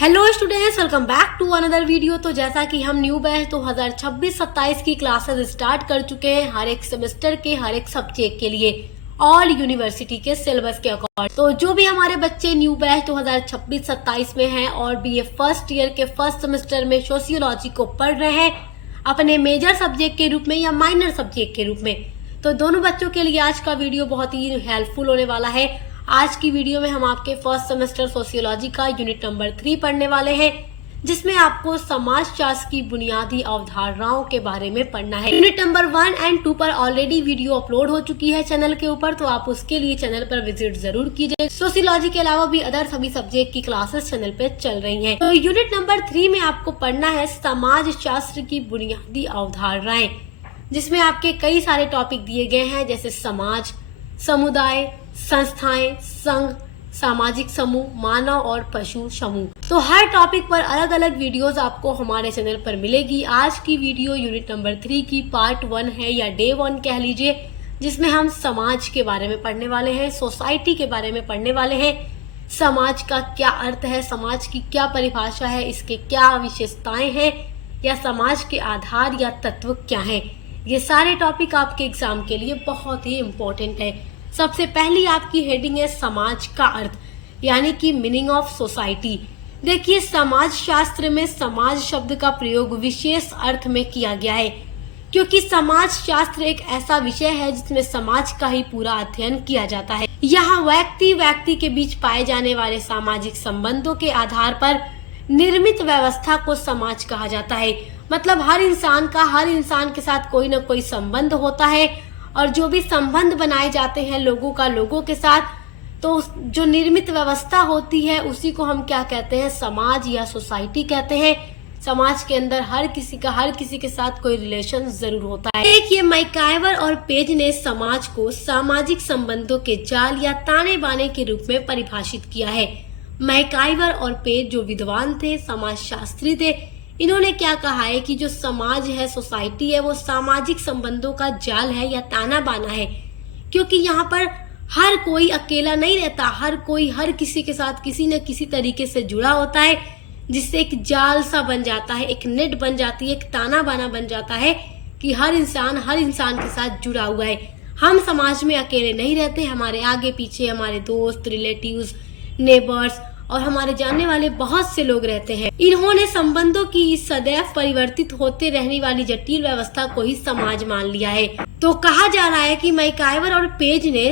Hello students, welcome back to another video. तो जैसा कि हम न्यू बैच 2026-27 की क्लासेस स्टार्ट कर चुके हैं हर एक सेमेस्टर के हर एक सब्जेक्ट के लिए ऑल यूनिवर्सिटी के सिलेबस के अकॉर्डिंग। तो जो भी हमारे बच्चे न्यू बैच 2026-27 में हैं और बीए फर्स्ट ईयर के फर्स्ट सेमेस्टर में सोशियोलॉजी को पढ़ रहे हैं अपने मेजर सब्जेक्ट के रूप में या माइनर सब्जेक्ट के रूप में, तो दोनों बच्चों के लिए आज का वीडियो बहुत ही हेल्पफुल होने वाला है। आज की वीडियो में हम आपके फर्स्ट सेमेस्टर सोशियोलॉजी का यूनिट नंबर 3 पढ़ने वाले हैं, जिसमें आपको समाजशास्त्र की बुनियादी अवधारणाओं के बारे में पढ़ना है। यूनिट नंबर 1 एंड 2 पर ऑलरेडी वीडियो अपलोड हो चुकी है चैनल के ऊपर, तो आप उसके लिए चैनल पर विजिट जरूर कीजिए। सोशियोलॉजी के अलावा भी अदर सभी सब्जेक्ट की क्लासेस चैनल पे चल रही है। तो यूनिट नंबर 3 में आपको पढ़ना है समाजशास्त्र की बुनियादी अवधारणाएं, जिसमें आपके कई सारे टॉपिक दिए गए हैं, जैसे समाज, समुदाय, संस्थाएं, संघ, सामाजिक समूह, मानव और पशु समूह। तो हर टॉपिक पर अलग अलग वीडियोस आपको हमारे चैनल पर मिलेगी। आज की वीडियो यूनिट नंबर 3 की पार्ट 1 है या डे 1 कह लीजिए, जिसमें हम समाज के बारे में पढ़ने वाले हैं, सोसाइटी के बारे में पढ़ने वाले हैं। समाज का क्या अर्थ है, समाज की क्या परिभाषा है, इसके क्या विशेषताएं हैं, या समाज के आधार या तत्व क्या हैं। ये सारे टॉपिक आपके एग्जाम के लिए बहुत ही इम्पोर्टेंट है। सबसे पहली आपकी हेडिंग है समाज का अर्थ, यानी कि मीनिंग ऑफ सोसाइटी। देखिए, समाज शास्त्र में समाज शब्द का प्रयोग विशेष अर्थ में किया गया है, क्योंकि समाज शास्त्र एक ऐसा विषय है जिसमें समाज का ही पूरा अध्ययन किया जाता है। यहाँ व्यक्ति के बीच पाए जाने वाले सामाजिक संबंधों के आधार पर निर्मित व्यवस्था को समाज कहा जाता है। मतलब हर इंसान के साथ कोई न कोई संबंध होता है, और जो भी संबंध बनाए जाते हैं लोगों का लोगों के साथ, तो जो निर्मित व्यवस्था होती है उसी को हम क्या कहते हैं, समाज या सोसाइटी कहते हैं। समाज के अंदर हर किसी के साथ कोई रिलेशन जरूर होता है। देखिए, मैकाइवर और पेज ने समाज को सामाजिक संबंधों के जाल या ताने बाने के रूप में परिभाषित किया है। मैकाइवर और पेज जो विद्वान थे, समाजशास्त्री थे, इन्होंने क्या कहा है कि जो समाज है, सोसाइटी है, वो सामाजिक संबंधों का जाल है या ताना बाना है, क्योंकि यहाँ पर हर कोई अकेला नहीं रहता, हर कोई हर किसी के साथ किसी न किसी तरीके से जुड़ा होता है, जिससे एक जाल सा बन जाता है, एक नेट बन जाती है, एक ताना बाना बन जाता है कि हर इंसान के साथ जुड़ा हुआ है। हम समाज में अकेले नहीं रहते, हमारे आगे पीछे हमारे दोस्त, रिलेटिव्स, नेबर्स और हमारे जानने वाले बहुत से लोग रहते हैं। इन्होंने संबंधों की इस सदैव परिवर्तित होते रहने वाली जटिल व्यवस्था को ही समाज मान लिया है। तो कहा जा रहा है कि मैकाइवर और पेज ने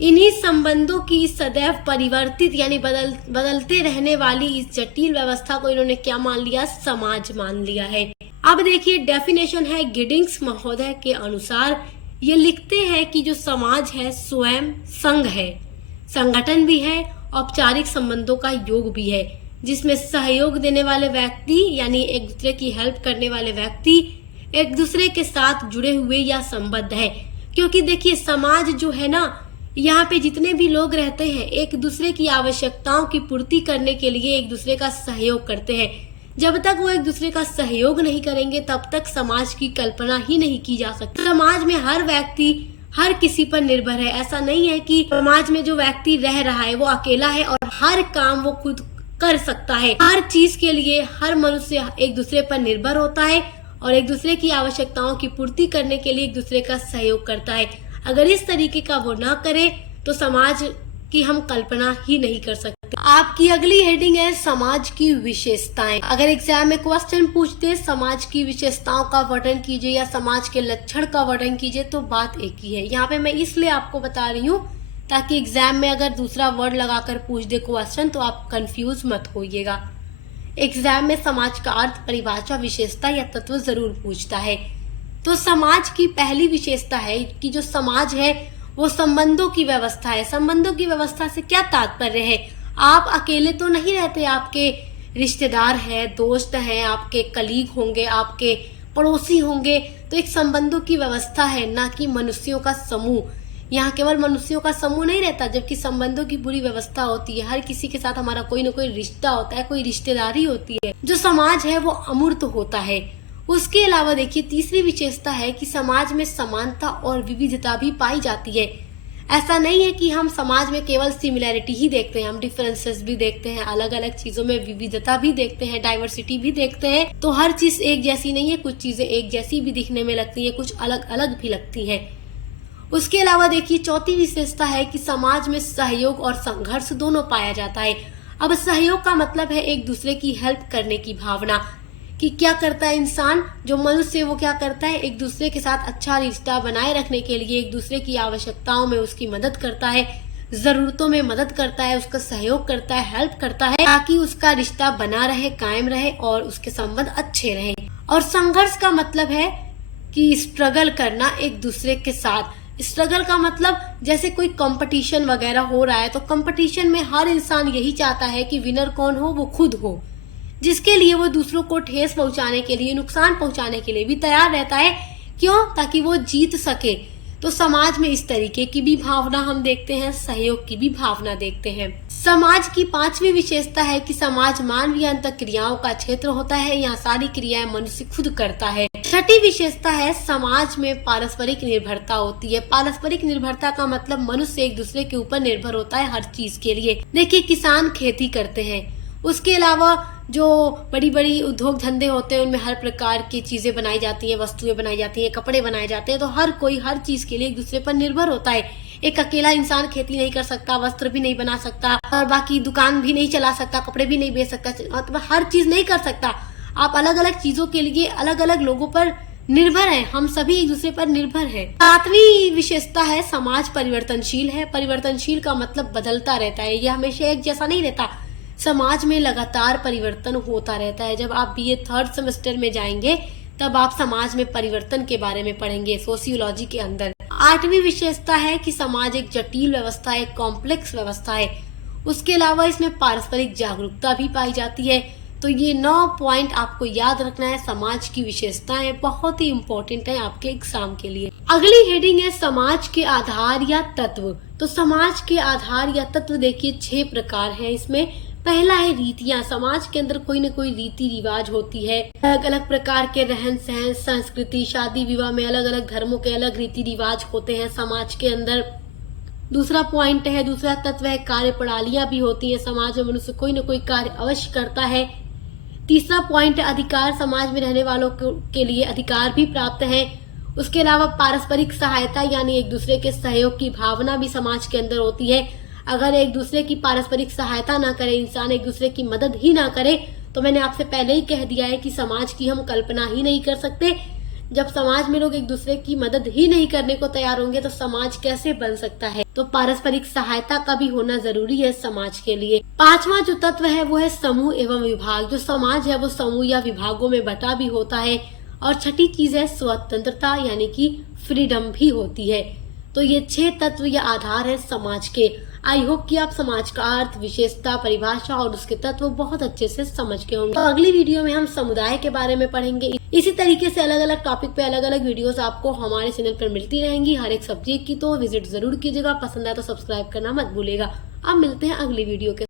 इन्हीं संबंधों की सदैव परिवर्तित यानी बदलते रहने वाली इस जटिल व्यवस्था को इन्होंने क्या मान लिया, समाज मान लिया है। अब देखिए, डेफिनेशन है गिडिंग्स महोदय के अनुसार। ये लिखते हैं कि जो समाज है स्वयं संघ है, संगठन भी है, औपचारिक संबंधों का योग भी है, जिसमें सहयोग देने वाले व्यक्ति यानी एक दूसरे की हेल्प करने वाले व्यक्ति एक दूसरे के साथ जुड़े हुए या संबद्ध है। क्योंकि देखिए, समाज जो है ना, यहाँ पे जितने भी लोग रहते हैं एक दूसरे की आवश्यकताओं की पूर्ति करने के लिए एक दूसरे का सहयोग करते हैं। जब तक वो एक दूसरे का सहयोग नहीं करेंगे तब तक समाज की कल्पना ही नहीं की जा सकती। समाज में हर व्यक्ति हर किसी पर निर्भर है। ऐसा नहीं है कि समाज में जो व्यक्ति रह रहा है वो अकेला है और हर काम वो खुद कर सकता है। हर चीज के लिए हर मनुष्य एक दूसरे पर निर्भर होता है और एक दूसरे की आवश्यकताओं की पूर्ति करने के लिए एक दूसरे का सहयोग करता है। अगर इस तरीके का वो ना करे तो समाज की हम कल्पना ही नहीं कर सकते। आपकी अगली हेडिंग है समाज की विशेषताएं। अगर एग्जाम में क्वेश्चन पूछते समाज की विशेषताओं का वर्णन कीजिए या समाज के लक्षण का वर्णन कीजिए, तो बात एक ही है। यहाँ पे मैं इसलिए आपको बता रही हूँ ताकि एग्जाम में अगर दूसरा वर्ड लगाकर पूछ दे क्वेश्चन तो आप कंफ्यूज मत होइएगा। एग्जाम में समाज का अर्थ, परिभाषा, विशेषता या तत्व जरूर पूछता है। तो समाज की पहली विशेषता है कि जो समाज है वो संबंधों की व्यवस्था है। संबंधों की व्यवस्था से क्या तात्पर्य है, आप अकेले तो नहीं रहते, आपके रिश्तेदार हैं, दोस्त हैं, आपके कलीग होंगे, आपके पड़ोसी होंगे। तो एक संबंधों की व्यवस्था है, ना कि मनुष्यों का समूह। यहाँ केवल मनुष्यों का समूह नहीं रहता, जबकि संबंधों की पूरी व्यवस्था होती है। हर किसी के साथ हमारा कोई ना कोई रिश्ता होता है, कोई रिश्तेदारी होती है। जो समाज है वो अमूर्त होता है। उसके अलावा देखिए, तीसरी विशेषता है कि समाज में समानता और विविधता भी पाई जाती है। ऐसा नहीं है कि हम समाज में केवल सिमिलैरिटी ही देखते हैं, हम डिफरेंसेस भी देखते हैं, अलग अलग चीजों में विविधता भी देखते हैं, डाइवर्सिटी भी देखते हैं। तो हर चीज एक जैसी नहीं है, कुछ चीजें एक जैसी भी दिखने में लगती है, कुछ अलग अलग भी लगती है। उसके अलावा देखिए, चौथी विशेषता है कि समाज में सहयोग और संघर्ष दोनों पाया जाता है। अब सहयोग का मतलब है एक दूसरे की हेल्प करने की भावना, कि क्या करता है इंसान, जो मनुष्य वो क्या करता है, एक दूसरे के साथ अच्छा रिश्ता बनाए रखने के लिए एक दूसरे की आवश्यकताओं में उसकी मदद करता है, जरूरतों में मदद करता है, उसका सहयोग करता है, हेल्प करता है, ताकि उसका रिश्ता बना रहे, कायम रहे और उसके संबंध अच्छे रहे। और संघर्ष का मतलब है कि स्ट्रगल करना एक दूसरे के साथ। स्ट्रगल का मतलब जैसे कोई कंपटीशन वगैरह हो रहा है, तो कंपटीशन में हर इंसान यही चाहता है कि विनर कौन हो, वो खुद हो, जिसके लिए वो दूसरों को ठेस पहुंचाने के लिए, नुकसान पहुंचाने के लिए भी तैयार रहता है। क्यों? ताकि वो जीत सके। तो समाज में इस तरीके की भी भावना हम देखते हैं, सहयोग की भी भावना देखते हैं। समाज की पांचवी विशेषता है कि समाज मानवीय अंतः क्रियाओं का क्षेत्र होता है, यहाँ सारी क्रियाएं मनुष्य खुद करता है। छठी विशेषता है समाज में पारस्परिक निर्भरता होती है। पारस्परिक निर्भरता का मतलब मनुष्य एक दूसरे के ऊपर निर्भर होता है हर चीज के लिए। देखिए, किसान खेती करते हैं, उसके अलावा जो बड़ी बड़ी उद्योग धंधे होते हैं उनमें हर प्रकार की चीजें बनाई जाती हैं, वस्तुएं बनाई जाती हैं, कपड़े बनाए जाते हैं। तो हर कोई हर चीज के लिए एक दूसरे पर निर्भर होता है। एक अकेला इंसान खेती नहीं कर सकता, वस्त्र भी नहीं बना सकता, और बाकी दुकान भी नहीं चला सकता, कपड़े भी नहीं बेच सकता, मतलब हर चीज नहीं कर सकता। आप अलग अलग चीजों के लिए अलग अलग लोगों पर निर्भर है, हम सभी एक दूसरे पर निर्भर है। सातवीं विशेषता है समाज परिवर्तनशील है। परिवर्तनशील का मतलब बदलता रहता है, यह हमेशा एक जैसा नहीं रहता। समाज में लगातार परिवर्तन होता रहता है। जब आप बीए थर्ड सेमेस्टर में जाएंगे तब आप समाज में परिवर्तन के बारे में पढ़ेंगे, सोशियोलॉजी के अंदर। आठवीं विशेषता है कि समाज एक जटिल व्यवस्था है, एक कॉम्प्लेक्स व्यवस्था है। उसके अलावा इसमें पारस्परिक जागरूकता भी पाई जाती है। तो ये 9 पॉइंट आपको याद रखना है। समाज की विशेषताएं बहुत ही इम्पोर्टेंट है आपके एग्जाम के लिए। अगली हेडिंग है समाज के आधार या तत्व। तो समाज के आधार या तत्व देखिए 6 प्रकार हैं इसमें। पहला है रीतियां। समाज के अंदर कोई न कोई रीति रिवाज होती है, अलग अलग प्रकार के रहन सहन, संस्कृति, शादी विवाह में अलग अलग धर्मों के अलग रीति रिवाज होते हैं समाज के अंदर। दूसरा पॉइंट है, दूसरा तत्व है कार्य प्रणालियां भी होती है समाज में, मनुष्य कोई न कोई कार्य अवश्य करता है। तीसरा पॉइंट है अधिकार, समाज में रहने वालों के लिए अधिकार भी प्राप्त है। उसके अलावा पारस्परिक सहायता यानी एक दूसरे के सहयोग की भावना भी समाज के अंदर होती है। अगर एक दूसरे की पारस्परिक सहायता ना करे, इंसान एक दूसरे की मदद ही ना करे, तो मैंने आपसे पहले ही कह दिया है कि समाज की हम कल्पना ही नहीं कर सकते। जब समाज में लोग एक दूसरे की मदद ही नहीं करने को तैयार होंगे तो समाज कैसे बन सकता है। तो पारस्परिक सहायता का भी होना जरूरी है समाज के लिए। पांचवा जो तत्व है वो है समूह एवं विभाग। जो समाज है वो समूह या विभागों में बटा भी होता है। और छठी चीज है स्वतंत्रता यानी कि फ्रीडम भी होती है। तो ये 6 तत्व या आधार है समाज के। आई होप कि आप समाज का अर्थ, विशेषता, परिभाषा और उसके तत्व बहुत अच्छे से समझ गए होंगे। तो अगली वीडियो में हम समुदाय के बारे में पढ़ेंगे। इसी तरीके से अलग अलग टॉपिक पे अलग अलग वीडियोस आपको हमारे चैनल पर मिलती रहेंगी हर एक सब्जेक्ट की। तो विजिट जरूर कीजिएगा, पसंद आए तो सब्सक्राइब करना मत भूलिएगा। अब मिलते हैं अगली वीडियो के